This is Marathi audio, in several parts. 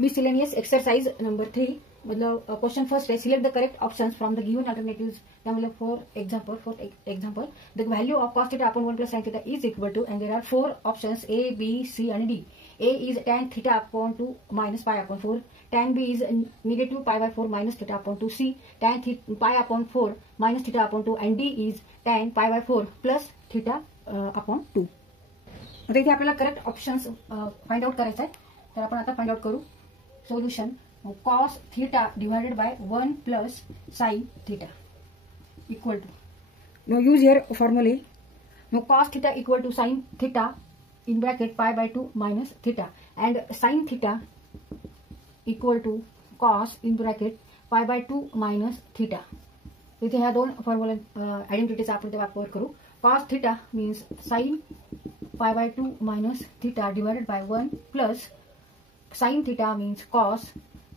Miscellaneous exercise number 3. मतलब क्वेश्चन फर्स्ट है, select the correct options from the given alternatives. मतलब for example the value of cos theta upon 1 plus sin theta is equal to, and there are 4 options A, B, C and D. A is tan theta upon 2 minus pi upon 4. Tan B is negative pi by 4 minus theta upon 2. C tan pi upon 4 minus theta upon 2 and D is tan pi by 4 plus theta upon 2. आता इथे आपल्याला करेक्ट ऑप्शन्स फाइंड आउट करायचं आहे, तर आपण आता फाइंड आउट करू. Solution cos theta divided by 1 plus sin theta equal to, no use here फॉर्म्युले. No cos theta equal to sin theta in bracket pi by 2 minus theta and sin theta equal to cos in bracket pi by 2 minus theta. इथे ह्या दोन फॉर्म्युला आयडेंटिटीचा आपण ते वापर करू. cos theta means sin pi by 2 minus theta divided by 1 plus sin theta means cos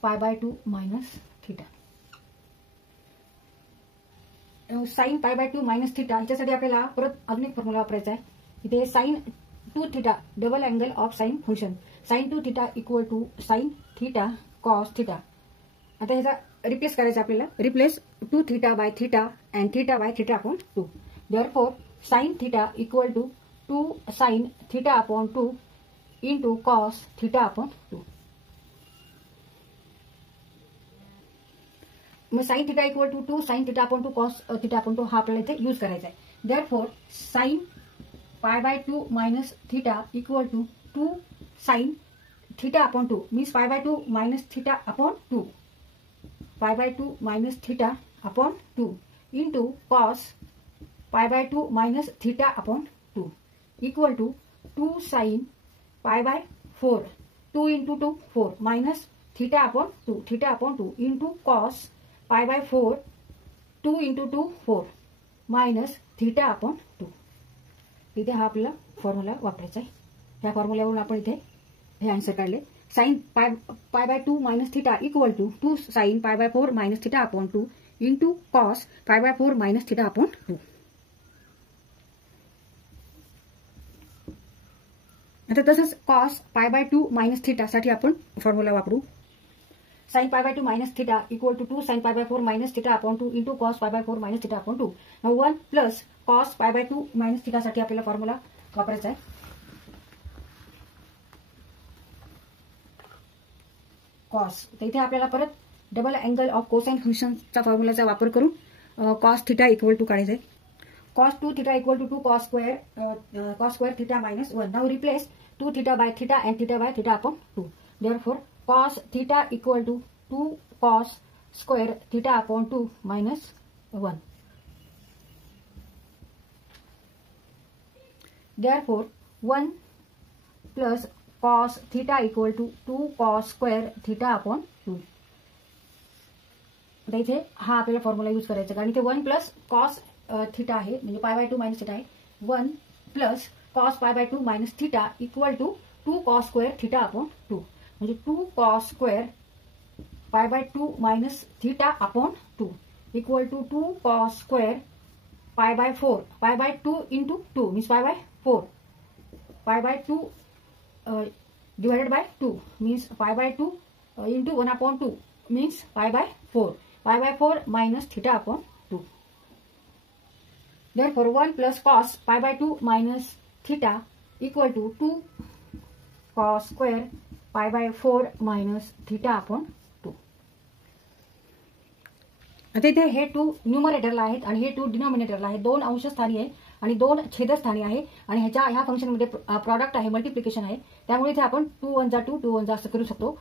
pi by 2 minus theta. sin pi by 2 minus theta याच्यासाठी आपल्याला परत अजून एक फॉर्म्युला वापरायचा आहे. इथे sin 2 theta double angle of sin function sin 2 theta equal to sin theta cos theta. आता ह्याचा रिप्लेस करायचा आपल्याला. Replace 2 theta by theta and theta by theta upon 2. Therefore sin theta equal to 2 sin theta upon 2 into cos theta upon 2. मग sin theta equal to 2 sin theta upon 2 cos theta upon 2 हा आपल्याला इथे यूज करायचा आहे. Therefore sin pi by 2 minus theta equal to 2 sin theta upon 2 means pi by 2 minus theta upon 2. Pi by 2 minus theta upon 2 into cos pi by 2 minus theta upon 2 equal to 2 sin pi by 4 2 into 2 4 minus theta upon 2 into cos pi by 4 2 into 2 4 minus theta upon 2. इथे हा आपला फॉर्म्युला वापरायचा आहे. ह्या फॉर्म्युल्यावरून आपण इथे हे आन्सर काढले. sin pi by 2 minus theta equal to 2 sin pi by 4 minus theta upon 2 into cos pi by 4 minus theta upon 2. आता तसंच cos pi by 2 minus theta साठी आपण फॉर्म्युला वापरू. sin pi by 2 minus theta equal to 2 sin pi by 4 minus theta upon 2 into cos pi by 4 minus theta upon 2. Now 1 plus cos pi by 2 minus theta साठी आपल्याला फॉर्म्युला वापरायचा आहे. cos तर इथे आपल्याला परत डबल अँगल ऑफ कोसाइन फंक्शनचा फॉर्म्युलाचा वापर करून cos थीटा इक्वल टू काढायचा आहे. cos 2 theta equal to 2 cos square theta minus 1. Now replace 2 theta by theta and theta by theta upon 2. Therefore cos theta equal to 2 cos square theta upon 2 minus 1. Therefore 1 plus cos theta equal to 2 cos square theta upon 2. आता इथे हा आपल्याला फॉर्म्युला यूज करायचा, कारण इथे 1 प्लस cos थीटा आहे, म्हणजे पाय बाय 2 मायनस थीटा आहे. 1 plus cos pi by 2 minus theta equal to 2 cos square theta upon 2, म्हणजे 2 cos square pi by 2 minus theta upon 2 equal to 2 cos square pi by 4 pi by 2 into 2 means pi by 4 pi by 2 divided by 2 means pi by 2 into 1 upon 2 means pi by 4 minus theta upon 2. Therefore 1 plus cos pi by 2 minus theta equal to 2 cos square pi by 4 minus theta upon 2. आता इथे हे 2 न्यूमरेटरला आहेत आणि हे 2 डिनॉमिनेटरला आहे. 2 अंशस्थानी आहे आणि 2 छेदस्थानी आहे आणि ह्या फंक्शनमध्ये प्रॉडक्ट आहे, मल्टिप्लिकेशन आहे. त्यामुळे इथे आपण 2 1 जा 2 2 1 जा असं करू शकतो.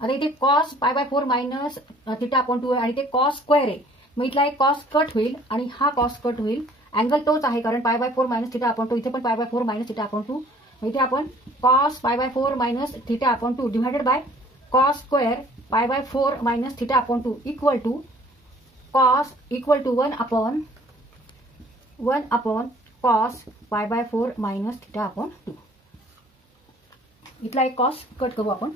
आता इथे cos pi by 4 minus theta upon 2 आहे आणि ते cos स्क्वेअर आहे. मग इथला एक cos कट होईल आणि हा cos कट होईल. अँगल तोच आहे, कारण पाय बाय 4 मायनस थीटा अपॉन 2, इथे पण पाय बाय 4 मायनस थीटा अपॉन 2. इथे आपण cos pi by 4 minus theta upon 2 divided by cos square pi by 4 minus theta upon 2 equal to cos equal to 1 upon cos pi by 4 minus theta upon 2. इथला एक cos कट करू आपण.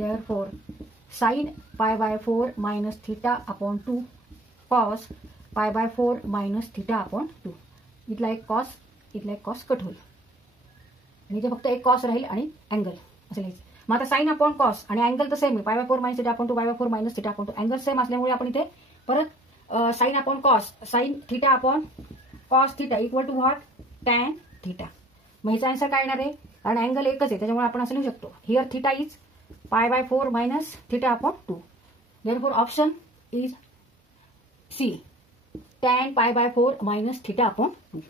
Therefore sin पाय by 4 minus theta upon 2 cos pi by 4 minus theta upon 2. इथला एक कॉस कट होईल आणि इथे फक्त एक कॉस राहील आणि अँगल असं लिहायचं. मग आता साइन अपॉन कॉस आणि अँगल तर सेम आहे, pi by 4 minus theta upon 2 pi by 4 minus theta upon 2 angle same असल्यामुळे आपण इथे परत sine upon cos sine theta upon cos theta equal to what tan theta. मग हिचा आन्सर काय येणार आहे, कारण अँगल एकच आहे त्याच्यामुळे आपण असं लिहू शकतो here theta is pi by 4 minus theta upon 2. Therefore option is C tan pi by 4 minus theta upon 2.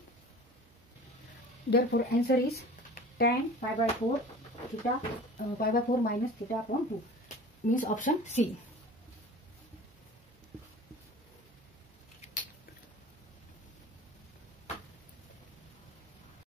Therefore answer is tan pi by 4 theta pi by 4 minus theta upon 2 means option C.